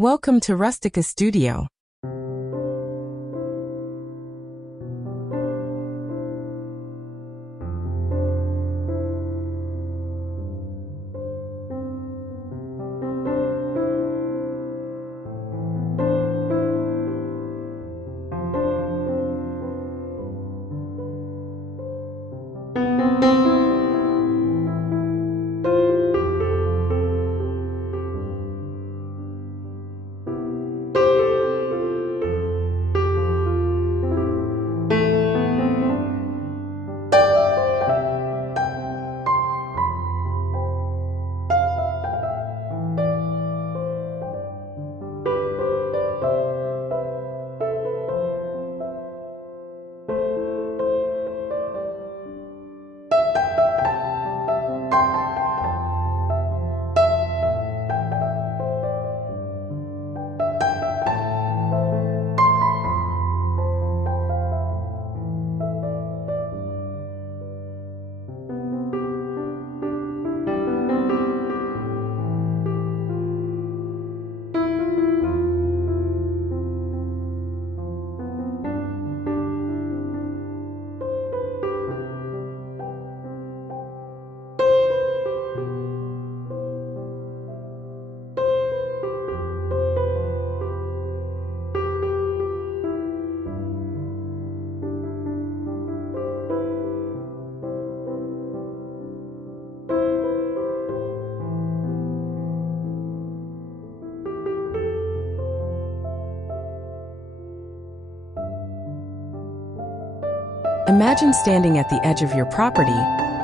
Welcome to Rustica Studio. Imagine standing at the edge of your property,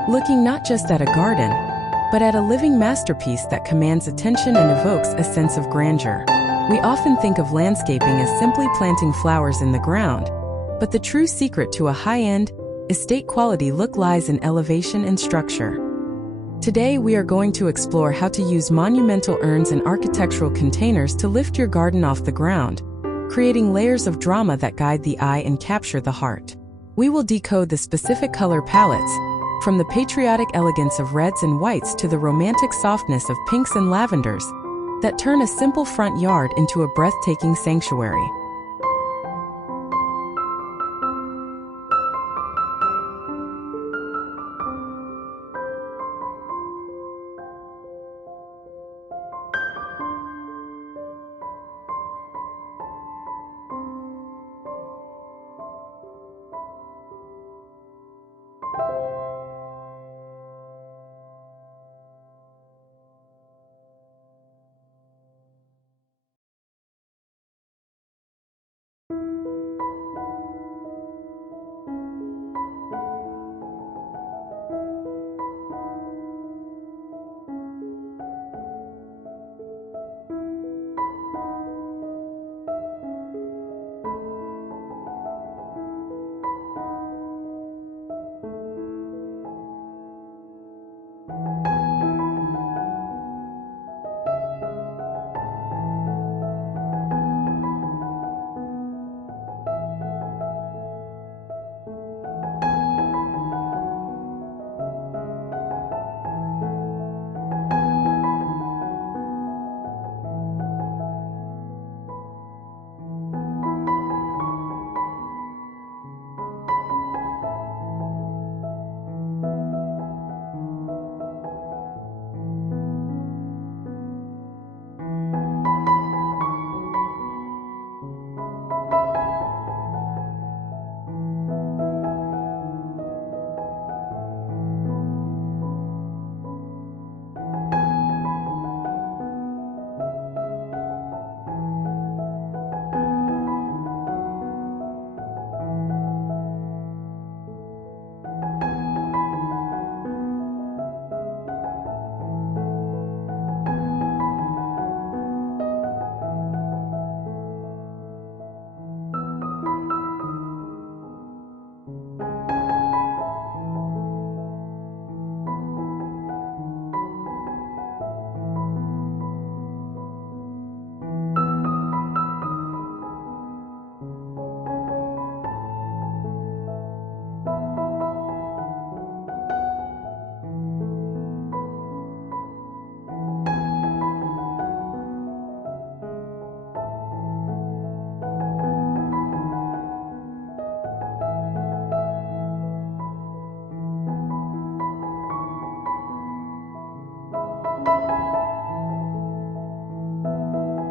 looking not just at a garden, but at a living masterpiece that commands attention and evokes a sense of grandeur. We often think of landscaping as simply planting flowers in the ground, but the true secret to a high-end, estate-quality look lies in elevation and structure. Today, we are going to explore how to use monumental urns and architectural containers to lift your garden off the ground, creating layers of drama that guide the eye and capture the heart. We will decode the specific color palettes, from the patriotic elegance of reds and whites to the romantic softness of pinks and lavenders, that turn a simple front yard into a breathtaking sanctuary.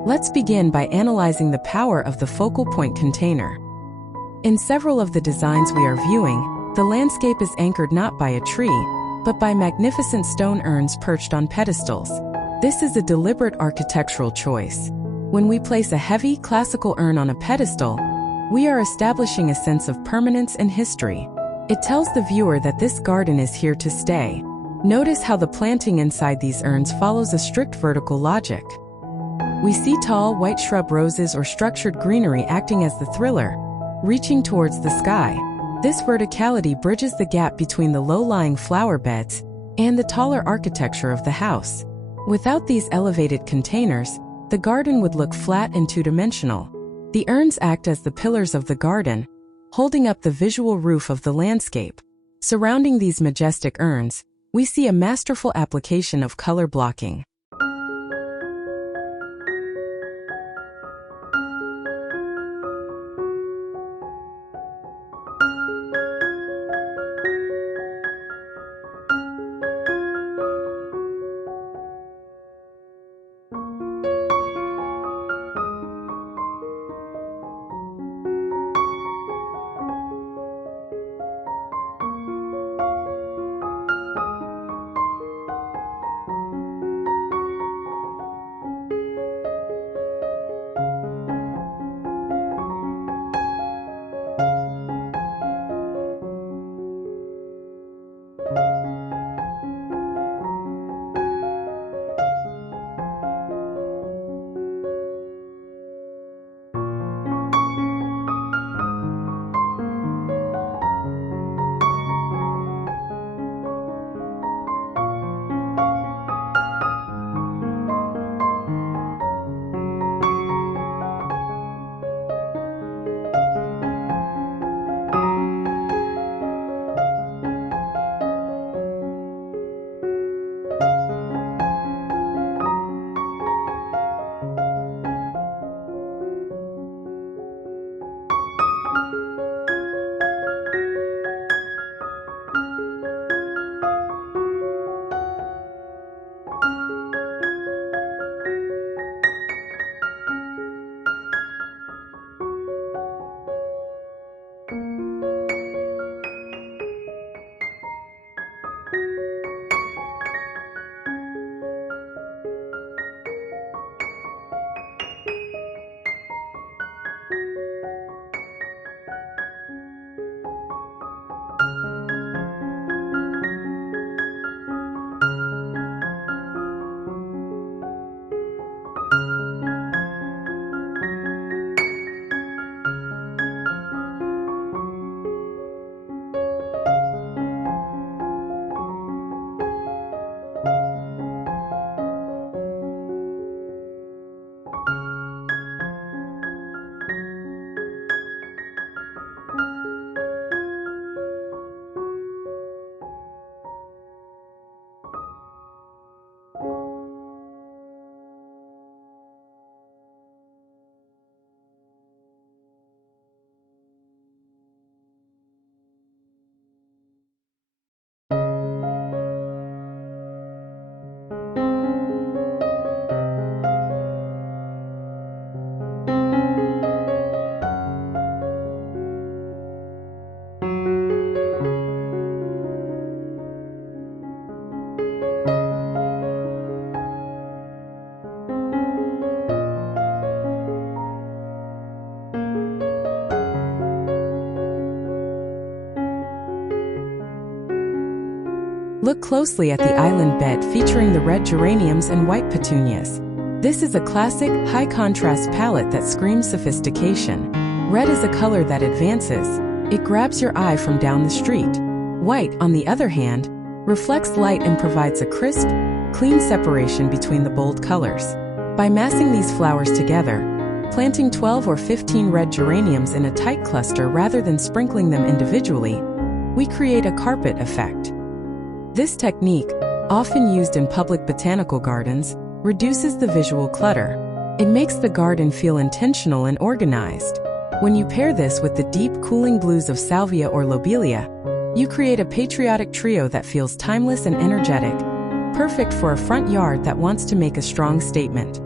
Let's begin by analyzing the power of the focal point container. In several of the designs we are viewing, the landscape is anchored not by a tree, but by magnificent stone urns perched on pedestals. This is a deliberate architectural choice. When we place a heavy, classical urn on a pedestal, we are establishing a sense of permanence and history. It tells the viewer that this garden is here to stay. Notice how the planting inside these urns follows a strict vertical logic. We see tall, white shrub roses or structured greenery acting as the thriller, reaching towards the sky. This verticality bridges the gap between the low-lying flower beds and the taller architecture of the house. Without these elevated containers, the garden would look flat and two-dimensional. The urns act as the pillars of the garden, holding up the visual roof of the landscape. Surrounding these majestic urns, we see a masterful application of color blocking. Look closely at the island bed featuring the red geraniums and white petunias. This is a classic, high-contrast palette that screams sophistication. Red is a color that advances. It grabs your eye from down the street. White, on the other hand, reflects light and provides a crisp, clean separation between the bold colors. By massing these flowers together, planting 12 or 15 red geraniums in a tight cluster rather than sprinkling them individually, we create a carpet effect. This technique, often used in public botanical gardens, reduces the visual clutter. It makes the garden feel intentional and organized. When you pair this with the deep, cooling blues of salvia or lobelia, you create a patriotic trio that feels timeless and energetic, perfect for a front yard that wants to make a strong statement.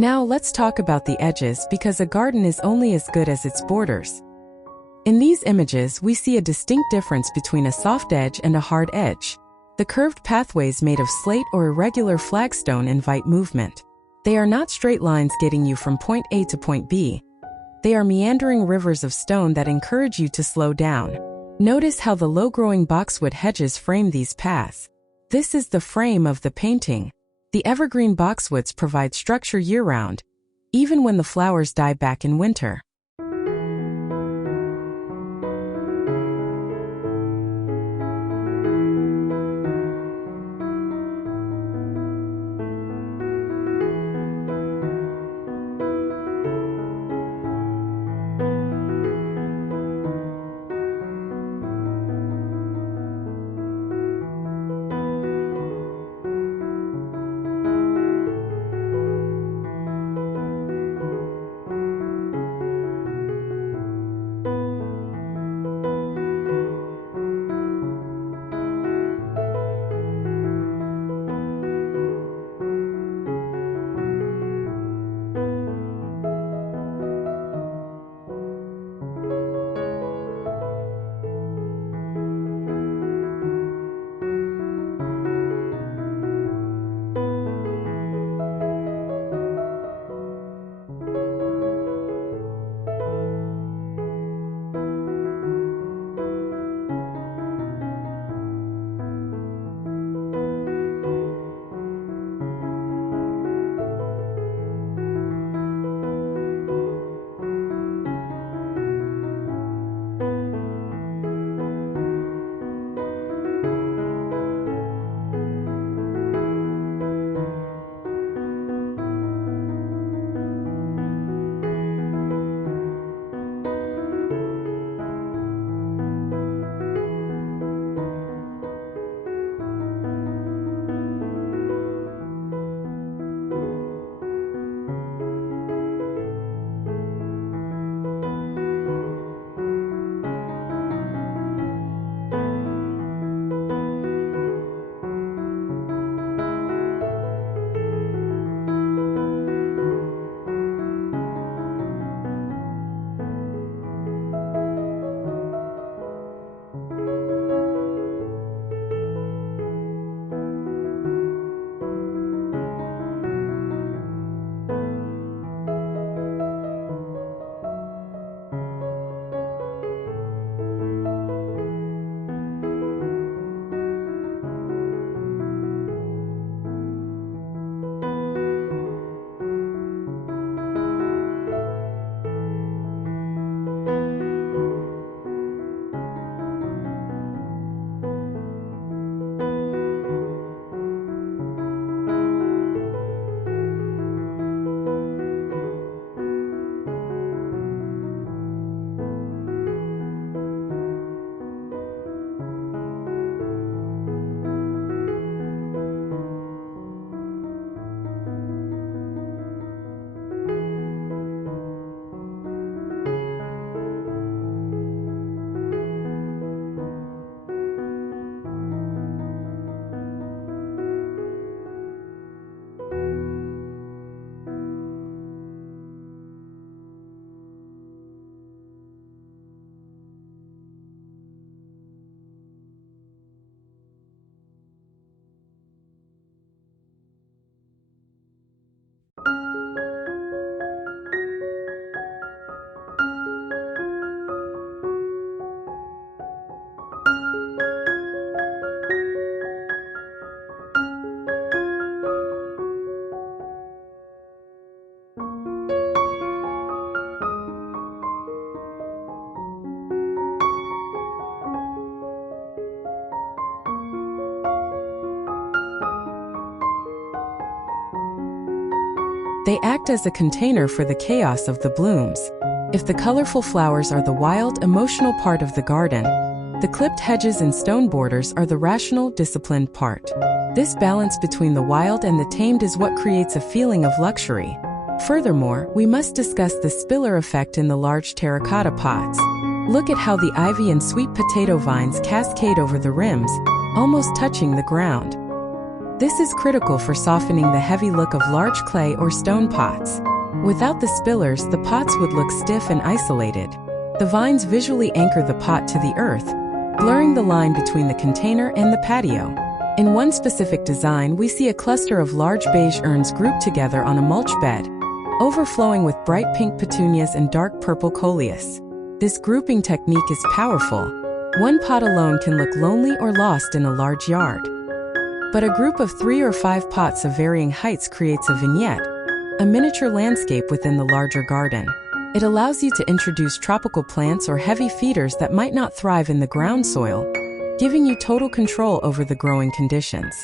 Now let's talk about the edges, because a garden is only as good as its borders. In these images, we see a distinct difference between a soft edge and a hard edge. The curved pathways made of slate or irregular flagstone invite movement. They are not straight lines getting you from point A to point B. They are meandering rivers of stone that encourage you to slow down. Notice how the low-growing boxwood hedges frame these paths. This is the frame of the painting. The evergreen boxwoods provide structure year-round, even when the flowers die back in winter. They act as a container for the chaos of the blooms. If the colorful flowers are the wild, emotional part of the garden, the clipped hedges and stone borders are the rational, disciplined part. This balance between the wild and the tamed is what creates a feeling of luxury. Furthermore, we must discuss the spiller effect in the large terracotta pots. Look at how the ivy and sweet potato vines cascade over the rims, almost touching the ground. This is critical for softening the heavy look of large clay or stone pots. Without the spillers, the pots would look stiff and isolated. The vines visually anchor the pot to the earth, blurring the line between the container and the patio. In one specific design, we see a cluster of large beige urns grouped together on a mulch bed, overflowing with bright pink petunias and dark purple coleus. This grouping technique is powerful. One pot alone can look lonely or lost in a large yard. But a group of 3 or 5 pots of varying heights creates a vignette, a miniature landscape within the larger garden. It allows you to introduce tropical plants or heavy feeders that might not thrive in the ground soil, giving you total control over the growing conditions.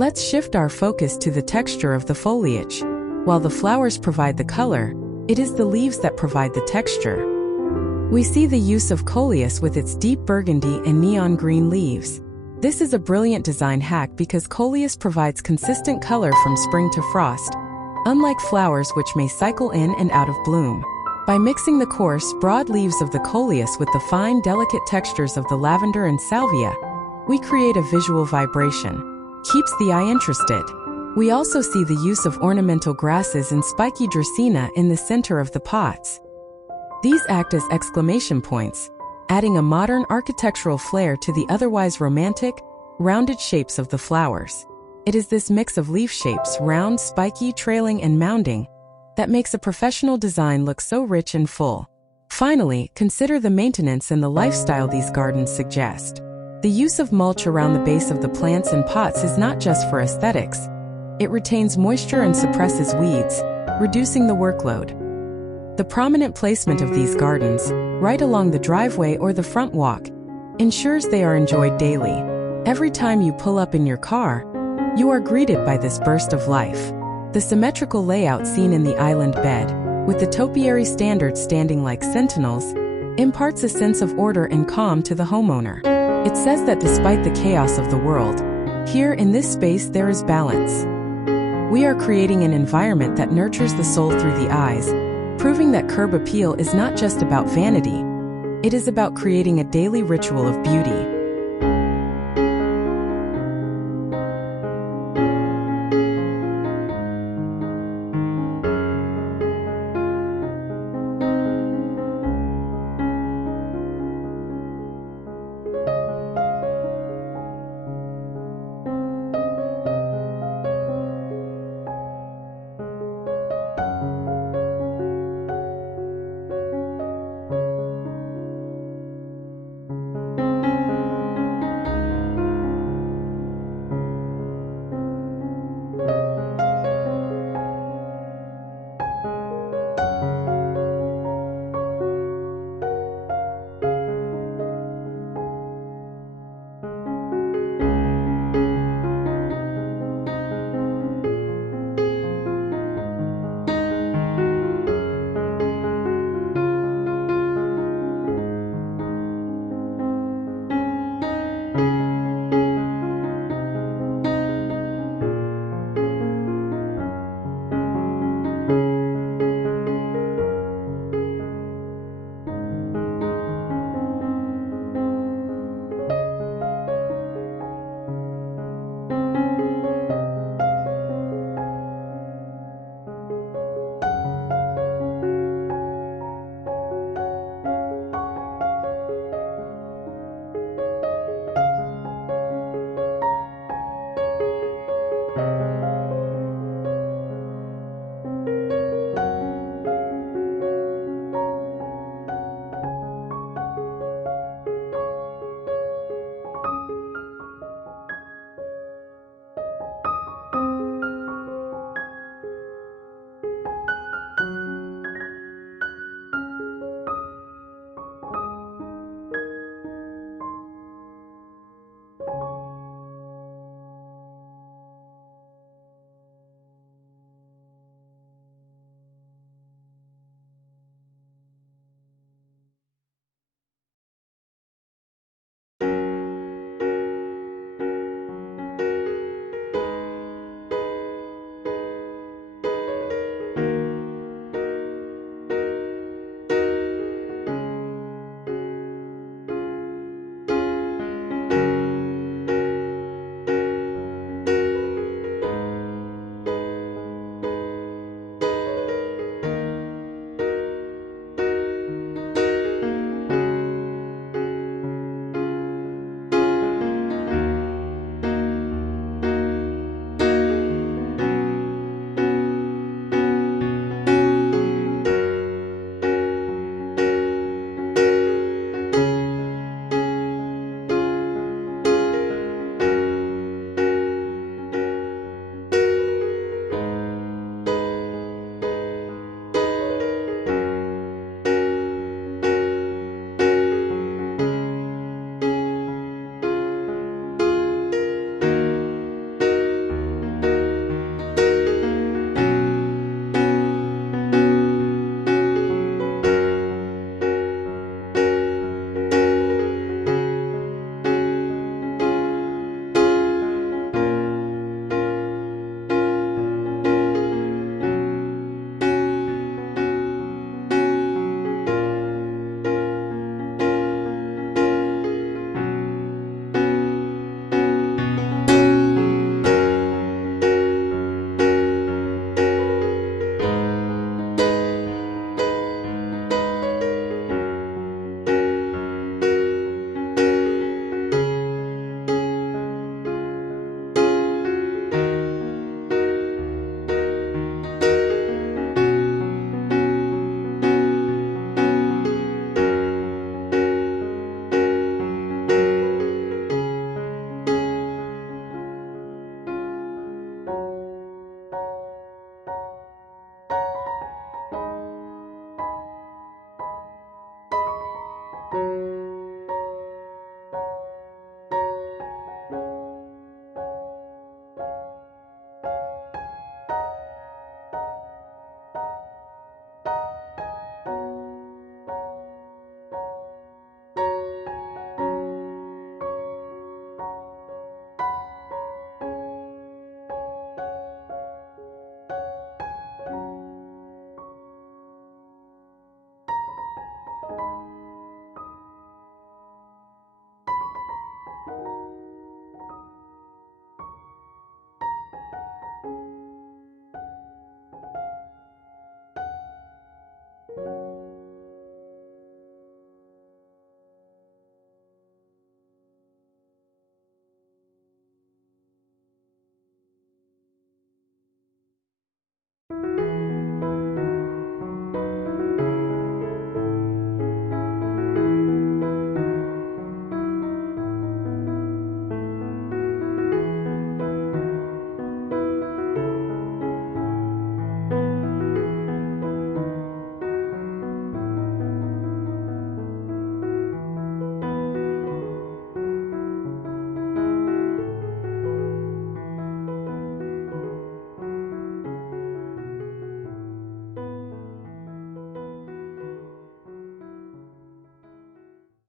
Let's shift our focus to the texture of the foliage. While the flowers provide the color, it is the leaves that provide the texture. We see the use of coleus with its deep burgundy and neon green leaves. This is a brilliant design hack because coleus provides consistent color from spring to frost, unlike flowers which may cycle in and out of bloom. By mixing the coarse, broad leaves of the coleus with the fine, delicate textures of the lavender and salvia, we create a visual vibration. Keeps the eye interested. We also see the use of ornamental grasses and spiky dracaena in the center of the pots. These act as exclamation points, adding a modern architectural flair to the otherwise romantic, rounded shapes of the flowers. It is this mix of leaf shapes, round, spiky, trailing, and mounding, that makes a professional design look so rich and full. Finally, consider the maintenance and the lifestyle these gardens suggest. The use of mulch around the base of the plants and pots is not just for aesthetics. It retains moisture and suppresses weeds, reducing the workload. The prominent placement of these gardens, right along the driveway or the front walk, ensures they are enjoyed daily. Every time you pull up in your car, you are greeted by this burst of life. The symmetrical layout seen in the island bed, with the topiary standards standing like sentinels, imparts a sense of order and calm to the homeowner. It says that despite the chaos of the world, here in this space there is balance. We are creating an environment that nurtures the soul through the eyes, proving that curb appeal is not just about vanity, it is about creating a daily ritual of beauty.